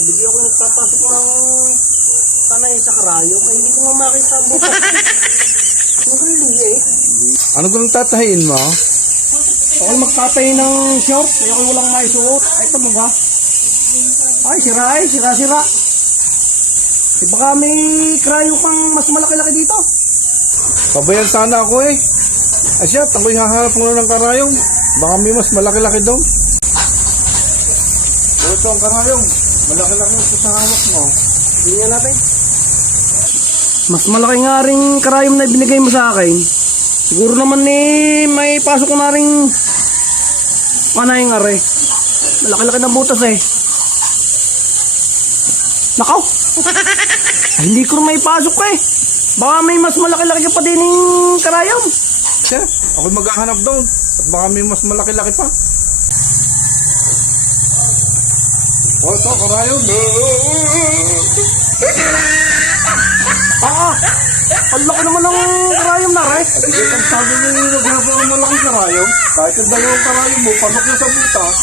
Bigyan ako nagpapasok ng tanay sa karayom. Ay, hindi ko nga makita ang bukas. Nagkali eh. Ano kung tatahiin mo? Ako magtatay ng short. Ay, ako walang maisuot. Ay, ito mo ba? Ay, sira. Eh, baka may krayo pang mas malaki-laki dito. Pabayan sana ako eh. Asya, ako'y haharap mo ng karayong. Baka may mas malaki-laki doon. Ito ang karayong. Malaki-laki ito sa hawak mo. Tingnan natin. Mas malaki nga rin karayom na binigay mo sa akin. Siguro naman may pasok ko na rin panay nga rin. Malaki-laki ng butas eh. Nakaw! Ay, hindi ko may pasok eh. Baka may mas malaki-laki pa din yung karayom. Asya, ako'y maghahanap doon. At baka may mas malaki-laki pa. O ito, karayong. Ang laki naman ng karayom na rin. Sige, kung sabi mo yung naghanap ng malaking karayong, kahit yung dalawang karayong mo, pasok na sa butas.